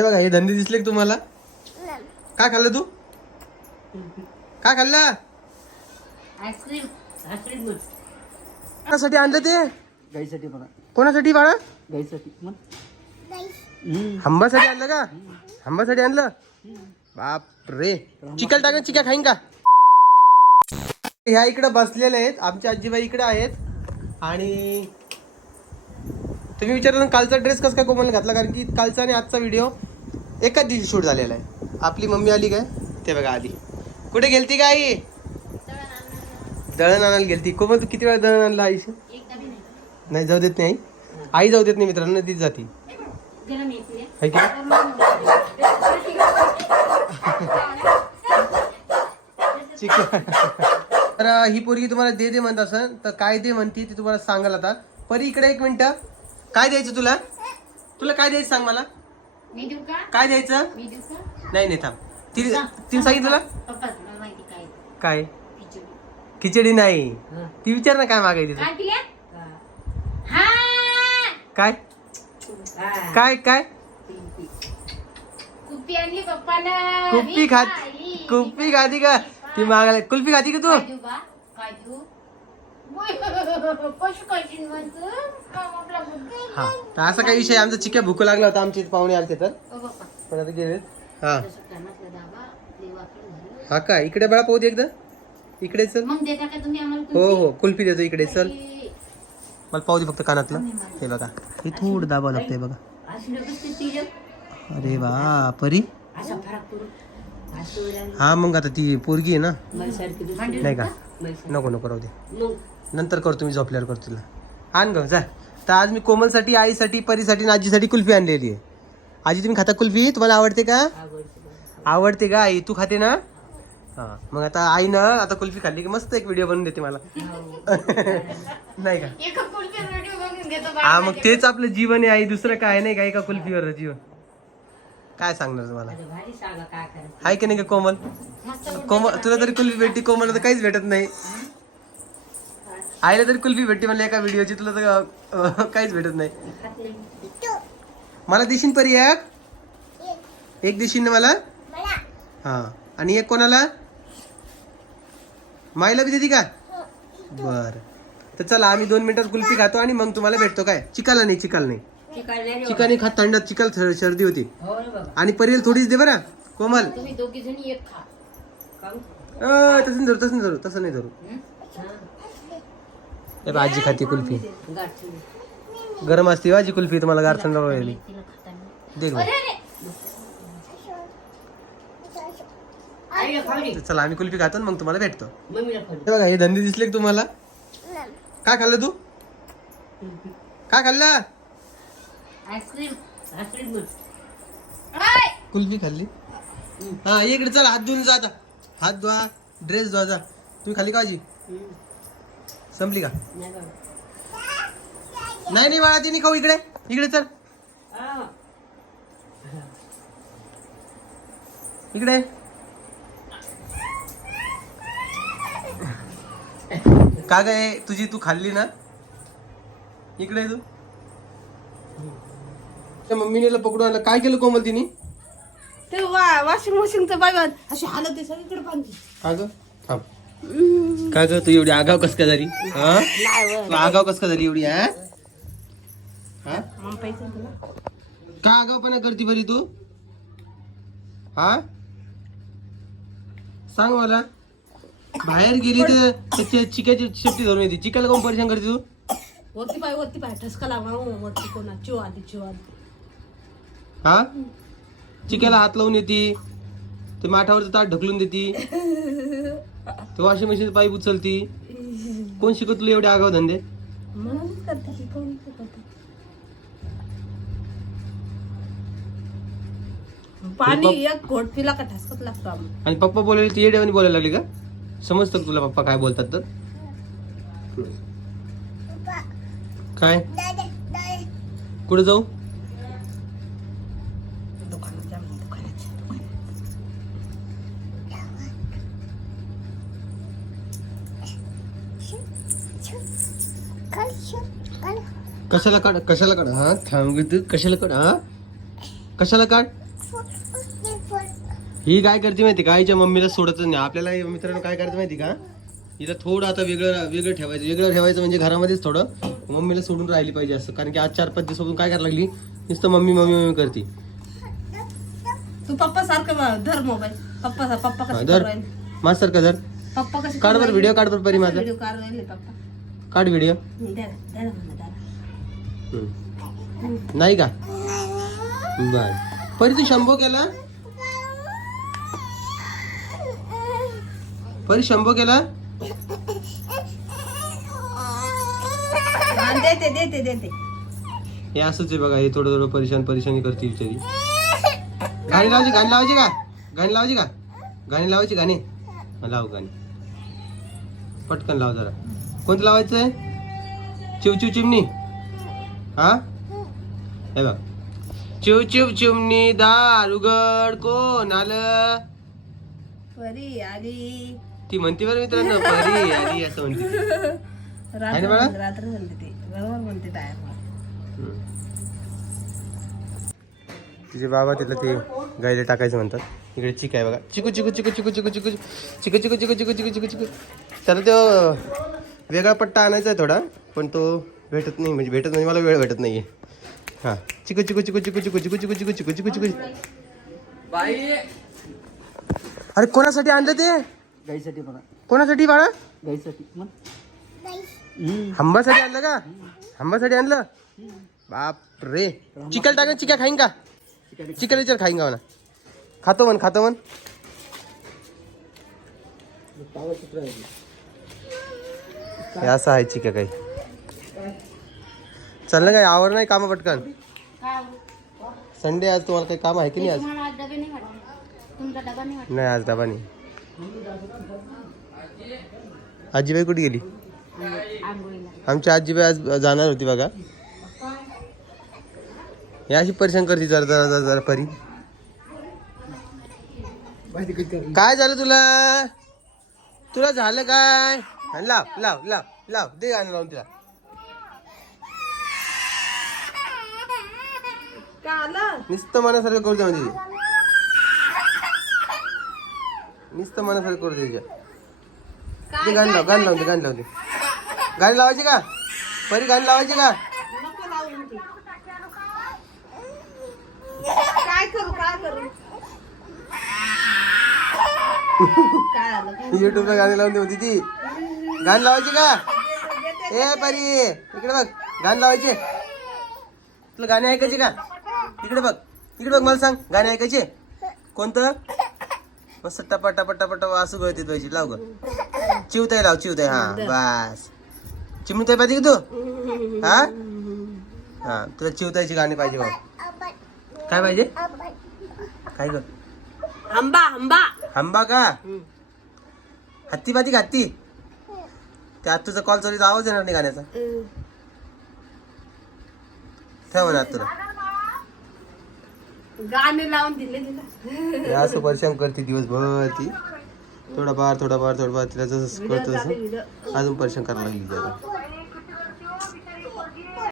हे बघा हे धंदे दिसले का तुम्हाला? काय खाल्लं तू? काय खाल्लं? आईस्क्रीम कोणासाठी आणलं ते? गाईसाठी म्हणा. कोणासाठी बाळा? गाईसाठी मग हंबासाठी आणलं का? हंबासाठी आणलं? बाप रे चिकन टाकून चिका खाईन का? ह्या इकडे बसलेले आहेत. आमच्या आजीबाई इकडे आहेत. आणि तुम्ही विचारलं कालचा ड्रेस कसं काय कोमल घातला? कारण की कालचा आणि आजचा व्हिडिओ एकाच दिवशी शूट झालेला आहे. आपली मम्मी आली काय? ते बघा आली कुठे गेलती का आई? दळण आणायला गेलती. कोमल म्हणजे तू किती वेळा दळण आणला आईशी? नाही जाऊ देत नाही आई. आई जाऊ देत नाही मित्रांनो ती जाती. है की चिकन. तर ही पोरगी तुम्हाला दे दे म्हणत असेल तर काय दे म्हणते ते तुम्हाला सांगाल आता. परी इकडे एक मिनटं. काय द्यायचं तुला? तुला काय द्यायचं सांग मला? मी देऊ का? काय द्यायचं? मी देऊ का? नाही नाही थांब. तिने तिने सांगितलं तुला पप्पा तुला माहिती काय? काय? खिचडी. खिचडी नाही. ती विचार ना काय मागायची काय हा. काय? काय काय? आणली कुप्पी खात कुप्पी खाती का? ती मागायला कुल्फी खाती का तू? काय देऊ बा? काय देऊ? हा तर असा काही विषय आमचा चिक्या भूक लागला होता. आमचे पाहुणे आलते तर. बाप्पा. पण आता गेले हा. हा काय इकडे बळा पाहू दे एकदा. इकडे चल. का हो? हो. कुल्फी देतो इकडे चल. मला पाहू दे फक्त कानातलं. हे बघा. हे थोडं दाबा लागतंय बघा. अरे वा परी. हा मग आता ती पोरगी आहे ना. नाही का. नको नको राहू दे. नंतर करतो मी झोपल्यावर करतो तुला. आण ग जा. तर आज मी कोमलसाठी आईसाठी परीसाठी आणि आजीसाठी कुल्फी आणलेली आहे. आजी तुम्ही खाता कुल्फी? तुम्हाला आवडते का? आवडते का आई. तू खाते ना? हा. मग आता आई ना आता कुल्फी खाल्ली की मस्त एक व्हिडिओ बनवून देते मला. नाही का? एका कुल्फीवर व्हिडिओ बनवून घेतो बा. हा मग तेच आपलं जीवन आहे आई. दुसरं काय नाही का एका कुल्फीवर जीवन? काय सांगणार तुम्हाला? अरे भारी सांगा काय करायचं आहे की नाही का कोमल? कोमल तुला तरी कुल्फी भेटती कोमल तर काहीच भेटत नाही. आईला तरी कुल्फी भेटते म्हणलं एका व्हिडिओची तुला तर अं, काहीच भेटत नाही. मला देशील परी एक? एक देशील ना मला? हा. आणि एक कोणाला? माईला बी देते का? बर. तर चला आम्ही दोन मिनिटात कुल्फी खातो आणि मग तुम्हाला भेटतो. काय? चिकाला नाही चिकाल नाही. चिकाने खात थंडात चिकाल थर- सर्दी होती. हो बाबा आणि परीला थोडीच दे बरं. कोमल. तुम्ही दोघी जणी एक खा. खाऊ? अं, तसं नाही धरू तसं नाही धरू तसं नाही धरू. हं? हा. बा, आजी खाती कुल्फी. गरम असते हो आजी कुल्फी तुम्हाला गार थंड राहिली. देख. चला आम्ही कुल्फी खातो आणि मग तुम्हाला भेटतो. हे बघा हे धंदे दिसले का तुम्हाला? काय खाल्लं तू? काय खाल्लं? Ice cream ice cream! कुल्फी खाल्ली? हा ये इकडे चला हात धुवून जा आता. हात धुवा ड्रेस धुवा जा. तुम्ही खाली का आजी हं. संपली का? नाही बाबा. नाही नाही बाळा तिने खाऊ इकडे. इकडे चल. हा. इकडे. का गे तुझी तू खाल्ली ना? इकडे तू. त्या मम्मीने पकडून आणलं. काय केलं कोमल तिने? ते वा वॉशिंग मशीनचं बघा. अशी हालत आहे सगळीकडे बांधली का ग? थांब. का ग तू एवढी आगाव कस का झाली? हा? तू आगाव कस का झाली एवढी हा? हा? का आगावपणा करते बरी तू? हा? सांग मला. बाहेर गेली तर त्याच्या चिकाची शेपटी धरून येते. चिकाला कोण परेशान करते तू? वरती पाय वरती पाय. ठसका लागला हो, वरती कोणा चिव आली चिव आली हा? चिक्याला हात लावून येते. ते माठावरचं ताट ढकलून देते. ते वॉशिंग मशीन पाईप उचलती? कोण शिकवत तुला एवढे आगाव धंदे? म्हणूनच करते की कोण ते करते पाणी एक घोट पिला का ठसकत लागतो आम्हाला आणि पप्पा बोलायला ती येड्यावानी बोलायला लागली का? समजतं का तुला पप्पा काय बोलतात तर? काय? कुठे जाऊ दुकानात जा म्हणे, दुकानात जा. कशाला काढ कशाला काढ हा? थांब तू कशाला काढ हा? कशाला काढ? ही काय करते माहिती का? आईच्या मम्मीला सोडतच नाही. आपल्याला मित्रांनो काय करायचं माहिती का? हिला थोडं आता वेगळं वेगळं ठेवायचं वेगळं ठेवायचं म्हणजे घरामध्येच थोडं मम्मीला सोडून राहिली पाहिजे असं. कारण की आज चार पाच दिवसापासून काय करायला लागली? नुसतं मम्मी मम्मी मम्मी करते. तू पप्पा सारखं धर मोबाईल पप्पा पप्पा धर. का धर? पप्पा कसे काढ बरं व्हिडिओ काढ बरं परी माझा व्हिडिओ काढ पप्पा. काढ व्हिडिओ. नाही का? बर. परी तू शंभो केला? परी शंभो केला? हा, देते देते देते. हे असंच आहे बघा हे थोडं थोडं परेशान परेशानी करते बिचारी. गाणी लावायची गाणी लावायची का? गाणी लावायची का? गाणी लावायची गाणी? लाव गाणी. पटकन लाव जरा. कोणतं लावायचं आहे चिव चिव चिमणी हा हे बघ चिव चिव चिमणी दार उघड कोण आलं परी आली ती म्हणते बरं मित्रांनो परी आली असं म्हणते बाळा? रात्र रात्र म्हणते ते बरोबर म्हणते टायर तिचे बाबा तिला ते गायला टाकायचं म्हणतात इकडे चिक आहे बघा चिकू चिकू चिकू चिकू चिकू चिकू चिकू चिकू चिकू चिकू चिकू चिकू चिकू त्याला तो वेगळा पट्टा आणायचा आहे थोडा पण तो भेटत नाही म्हणजे भेटत म्हणजे मला वेळ भेटत नाही हां चिकू चिकू चिकू चिकू चिकू चिकू चिकू चिकू चिकू चिकू चिकू अरे कोणासाठी आणलं ते गाईसाठी म्हणा कोणासाठी बाळा गाईसाठी हंबासाठी आणलं का हंबासाठी आणलं बाप रे चिकल टाका चिका खाईन का चिकन विचार खाईन का म्हणा खातो म्हण खातो म्हण हे असं आहे चिका काही. चल ना काय आवर नाही कामा पटकन. संडे आज तुम्हाला काही काम आहे की नाही आज? नाही आज डबा नाही. आजीबाई कुठे गेली? आमची आजीबाई आज जाणार होती बघा. हे अशी परेशान करते जरा जरा जरा जरा परी. काय झालं तुला? तुला झालं काय? लाव लाव लाव लाव दे गाणं लावून तिला. नुसतं मनासारखं करू दे म्हणजे. नुसतं मनासारखं करू दे तिच्या. ते गाणं लाव गाणं लावून दे गाणं लावून दे. गाणी लावायची का? परी गाणी लावायची का. काय करू काय करू? युट्यूबला गाणी लावून दे होती ती. गाणी लावायची का? ए परी इकडे बघ गाणी लावायचे. तुला गाणी ऐकायचे का? इकडे बघ इकडे बघ मला सांग गाणी ऐकायचे? कोणतं? मस्त टपा टपा टपा टपा असं गळतीत पाहिजे लाव ग. चिवताय लाव चिवताय. हा बस. चिमताय पाहिजे का तू? हा? हा तुला चिवतायची गाणी पाहिजे बघ. काय पाहिजे? काय ग? आंबा आंबा आंबा का? हत्ती पाती का हत्ती? त्या तुझा कॉल चालू आवाज येणार नाही गाण्याचा? ठेव म्हणा तुला. गाणे लावून दिले तिला. असं करते दिवसभर ती. थोडाफार थोडाफार थोडाफार तिला जसं कळतं तसं. अजून परेशान करायला लागली.